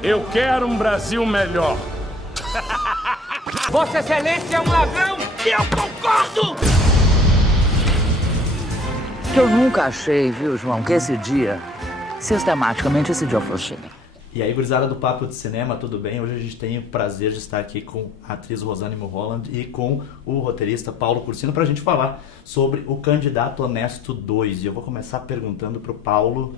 Eu quero um Brasil melhor. Vossa Excelência é um ladrão! Eu concordo! Eu nunca achei, viu, João, que esse dia, sistematicamente, esse dia fosse. E aí, gurizada do Papo de Cinema, tudo bem? Hoje a gente tem o prazer de estar aqui com a atriz Rosane Mulholland e com o roteirista Paulo Cursino para a gente falar sobre O Candidato Honesto 2. E eu vou começar perguntando para o Paulo.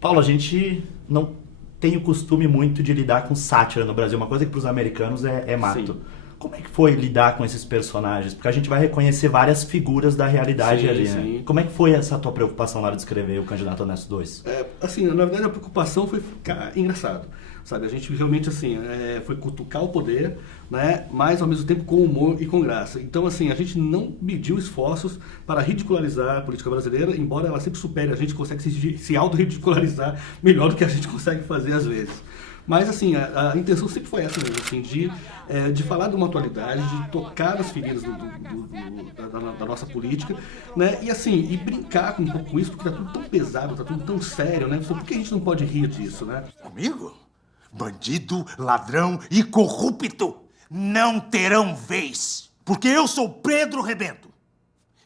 Paulo, a gente não tem o costume muito de lidar com sátira no Brasil, uma coisa que para os americanos é mato. Sim. Como é que foi lidar com esses personagens? Porque a gente vai reconhecer várias figuras da realidade ali, né? Sim. Como é que foi essa tua preocupação na hora de escrever O Candidato Honesto 2? Assim, na verdade a preocupação foi ficar engraçado, sabe? A gente realmente, assim, foi cutucar o poder, né? Mas ao mesmo tempo com humor e com graça. Então, assim, a gente não mediu esforços para ridicularizar a política brasileira, embora ela sempre supere, a gente consegue se auto-ridicularizar melhor do que a gente consegue fazer às vezes. Mas, assim, a intenção sempre foi essa mesmo, assim, de falar de uma atualidade, de tocar as feridas da nossa política, né? E, assim, e brincar um pouco com isso, porque tá tudo tão pesado, tá tudo tão sério, né? Por que a gente não pode rir disso, né? Comigo? Bandido, ladrão e corrupto não terão vez, porque eu sou Pedro Rebento.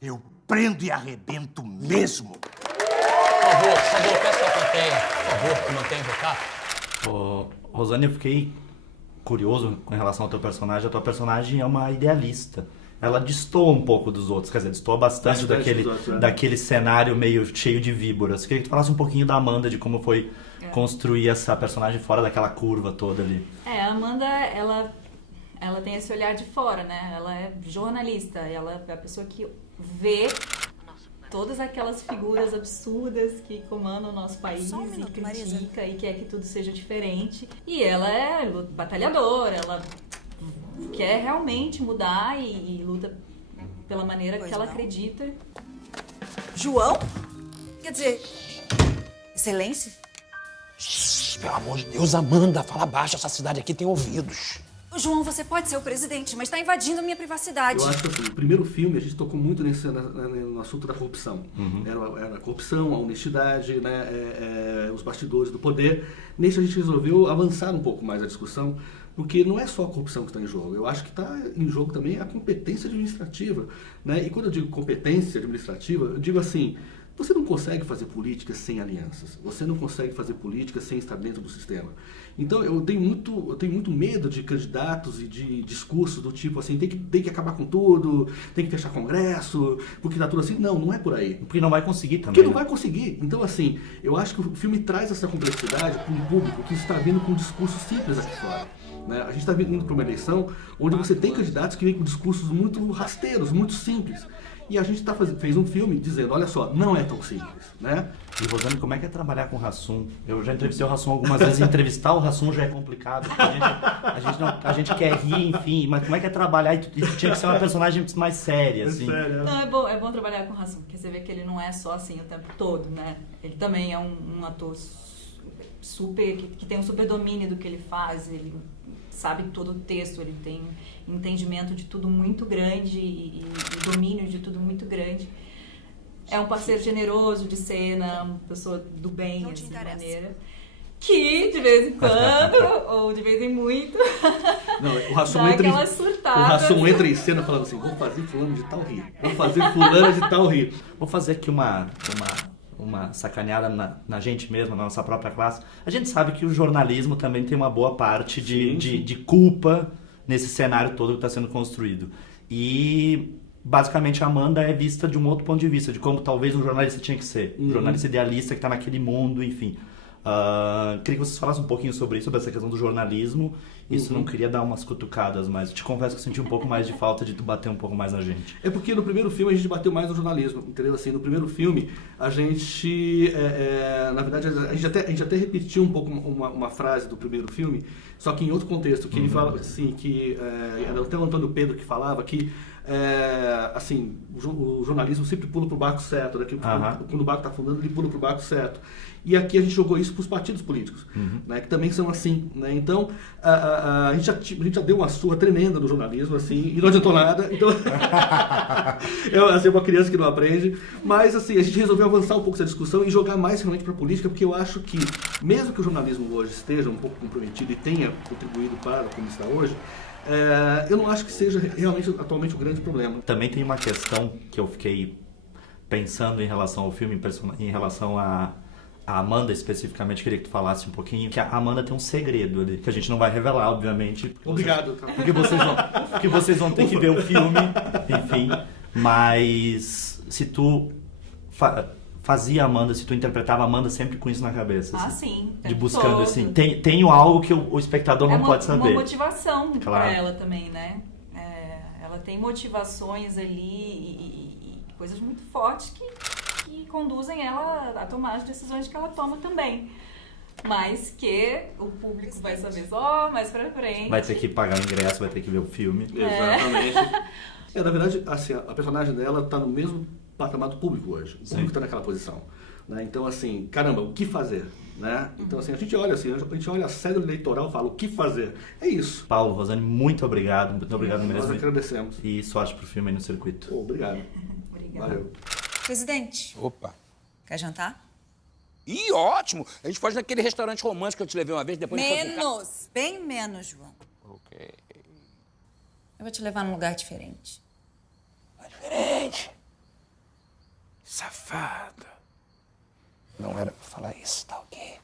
Eu prendo e arrebento mesmo. Por favor, peço à plateia, por favor, que mantenha o recato. Rosane, eu fiquei curioso com relação ao teu personagem. A tua personagem é uma idealista. Ela destoa um pouco dos outros, quer dizer, destoa bastante daquele cenário meio cheio de víboras. Queria que tu falasse um pouquinho da Amanda, de como foi construir essa personagem fora daquela curva toda ali. A Amanda, ela tem esse olhar de fora, né? Ela é jornalista, ela é a pessoa que vê todas aquelas figuras absurdas que comandam o nosso país e critica e quer que tudo seja diferente. E ela é batalhadora, ela quer realmente mudar e luta pela maneira que ela acredita. João? Quer dizer, Excelência? Pelo amor de Deus, Amanda, fala baixo, essa cidade aqui tem ouvidos. João, você pode ser o presidente, mas está invadindo a minha privacidade. Eu acho que assim, no primeiro filme a gente tocou muito no assunto da corrupção. Uhum. Era a corrupção, a honestidade, né, os bastidores do poder. Nesse a gente resolveu avançar um pouco mais a discussão, porque não é só a corrupção que está em jogo. Eu acho que está em jogo também a competência administrativa, né? E quando eu digo competência administrativa, eu digo assim: você não consegue fazer política sem alianças. Você não consegue fazer política sem estar dentro do sistema. Então, eu tenho muito medo de candidatos e de discursos do tipo assim, tem que acabar com tudo, tem que fechar congresso, porque tá tudo assim. Não é por aí. Porque não vai conseguir também. Porque não vai conseguir. Então, assim, eu acho que o filme traz essa complexidade para um público que está vindo com um discurso simples aqui fora. Né? A gente está indo para uma eleição onde você tem candidatos que vêm com discursos muito rasteiros, muito simples. E a gente fez um filme dizendo, olha só, não é tão simples, né? E, Rosane, como é que é trabalhar com o Hassum? Eu já entrevistei o Hassum algumas vezes, entrevistar o Hassum já é complicado, a gente quer rir, enfim, mas como é que é trabalhar? E tu tinha que ser uma personagem mais séria, assim. Não, é bom trabalhar com o Hassum, porque você vê que ele não é só assim o tempo todo, né? Ele também é um ator super, que tem um super domínio do que ele faz, ele sabe todo o texto, ele tem entendimento de tudo muito grande e domínio de tudo muito grande. É um parceiro generoso de cena, uma pessoa do bem, assim, de maneira que, de vez em quando, ou de vez em muito, não, o Hassum entra em cena falando assim, vou fazer fulano de tal rir, vou fazer fulana de tal rir. Vou fazer aqui uma sacaneada na gente mesmo, na nossa própria classe. A gente sabe que o jornalismo também tem uma boa parte de culpa nesse cenário todo que está sendo construído. E, basicamente, a Amanda é vista de um outro ponto de vista, de como talvez um jornalista tinha que ser. Um jornalista idealista que está naquele mundo, enfim. Queria que vocês falassem um pouquinho sobre isso, sobre essa questão do jornalismo. Isso não queria dar umas cutucadas, mas te confesso que eu senti um pouco mais de falta de tu bater um pouco mais na gente. É porque no primeiro filme a gente bateu mais no jornalismo, entendeu? Assim, no primeiro filme a gente, na verdade, a gente até repetiu um pouco uma frase do primeiro filme, só que em outro contexto, que ele fala assim, que era até o Antônio Pedro que falava que assim, o jornalismo sempre pula pro barco certo, né? Quando o barco está afundando, ele pula pro barco certo. E aqui a gente jogou isso para os partidos políticos, né, que também são assim, né? Então a gente já deu uma surra tremenda no jornalismo, assim, e não adiantou nada. Então eu assim, uma criança que não aprende, mas assim a gente resolveu avançar um pouco essa discussão e jogar mais realmente para a política, porque eu acho que mesmo que o jornalismo hoje esteja um pouco comprometido e tenha contribuído para como está hoje, eu não acho que seja realmente atualmente o grande problema. Também tem uma questão que eu fiquei pensando em relação ao filme, em relação a Amanda especificamente, queria que tu falasse um pouquinho, que a Amanda tem um segredo ali, que a gente não vai revelar, obviamente. Obrigado. Porque vocês vão ter que ver o filme, enfim. Mas se tu fazia a Amanda, se tu interpretava a Amanda sempre com isso na cabeça. Assim, sim. De buscando, assim. Tenho algo que o espectador não pode saber. É uma motivação claro. Pra ela também, né? Ela tem motivações ali e coisas muito fortes que conduzem ela a tomar as decisões que ela toma também. Mas que o público vai saber só mais pra frente. Vai ter que pagar o ingresso, vai ter que ver o filme. Exatamente. Na verdade, assim, a personagem dela tá no mesmo patamar do público hoje. O público tá naquela posição. Né? Então, assim, caramba, o que fazer? Né? Então, assim, a gente olha a cédula eleitoral e fala o que fazer. É isso. Paulo, Rosane, muito obrigado mesmo. Nós agradecemos. E sorte pro filme aí no circuito. Obrigado. Obrigada. Valeu. Presidente. Opa. Quer jantar? Ih, ótimo. A gente pode ir naquele restaurante romântico que eu te levei uma vez, depois... Menos. Bem menos, João. Ok. Eu vou te levar num lugar diferente. Diferente. Safada. Não era pra falar isso, tá ok?